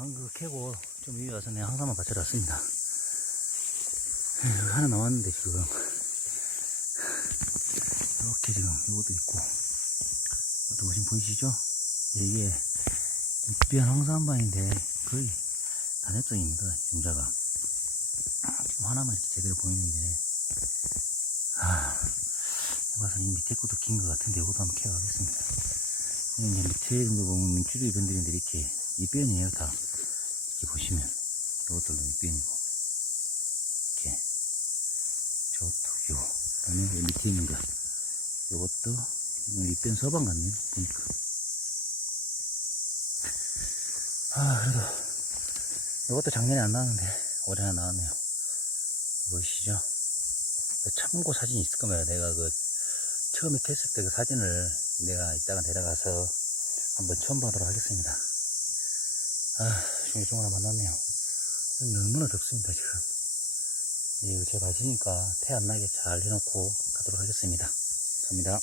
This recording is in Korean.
방금 캐고 좀 위에 와서 내가 항상 한번 받쳐놨습니다. 여기 하나 나왔는데 지금 이렇게 지금 이것도 있고 이것도 보시면 보이시죠? 이게 입변 황산반인데 거의 단엽성입니다. 용자가 지금 하나만 이렇게 제대로 보이는데 아 해봐서 이 밑에 것도 긴 것 같은데 이것도 한번 캐가겠습니다. 이제 밑에 거 보면 민주리 변들인데 이렇게 입변이에요 다. 이렇게 보시면. 이것들도 입변이고. 이렇게. 저것도 요. 그다음에 밑에 있는 거. 이건 입변 서방 같네요 보니까. 아 그래도 이것도 작년에 안 나왔는데 올해나 나왔네요. 보이시죠. 그 참고 사진이 있을 겁니다. 내가 그 처음에 캤을 때 그 사진을 내가 이따가 내려가서 한번 첨부하도록 하겠습니다. 아 하나 만났네요. 너무나 덥습니다 지금. 이거 제가 마시니까 태 안 나게 잘 해놓고 가도록 하겠습니다. 감사합니다